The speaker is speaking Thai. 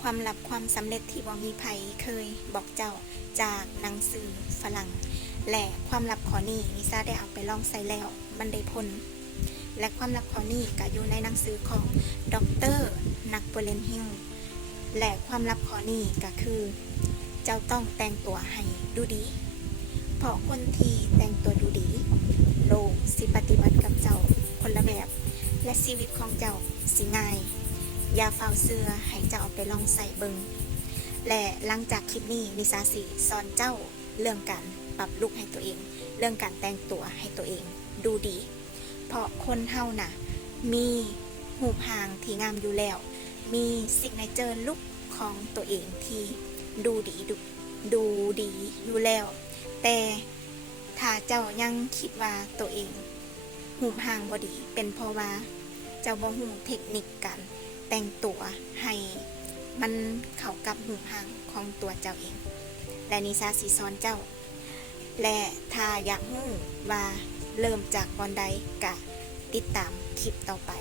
ความลับความสำเร็จที่บ่มีไผเคยบอกเจ้าจากหนังสือฝรั่งและความลับข้อนี้นิซาได้เอาไปลองใส่แล้วมันได้ผลและความลับข้อนี้ก็อยู่ในหนังสือของดร.นักโปเลนฮิลและความลับข้อนี้ก็คือเจ้าต้องแต่งตัวให้ดูดีเพราะคนที่แต่งตัวดูดีโลกสิปฏิบัติกับเจ้าคนละแบบและชีวิตของเจ้าสิง่ายอย่าเฝ้าเสื้อให้เจ้าเอาไปลองใส่เบิงและหลังจากคลิปนี้นิสาสิสอนเจ้าเรื่องการปรับลุคให้ตัวเองเรื่องการแต่งตัวให้ตัวเองดูดีเพราะคนเฮาน่ะมีหูพางที่งามอยู่แล้วมีซิกเนเจอร์ลุคของตัวเองที่ดูดีอยู่แล้วแต่ถ้าเจ้ายังคิดว่าตัวเองหูพางบ่ดีเป็นเพราะว่าเจ้าบ่ฮู้เทคนิคการแต่งตัวให้มันเข้ากับหูพางของตัวเจ้าเองและนิสาสิสอนเจ้าและถ้าอยากรู้ว่าเริ่มจากบอนใดก็ติดตามคลิปต่อไป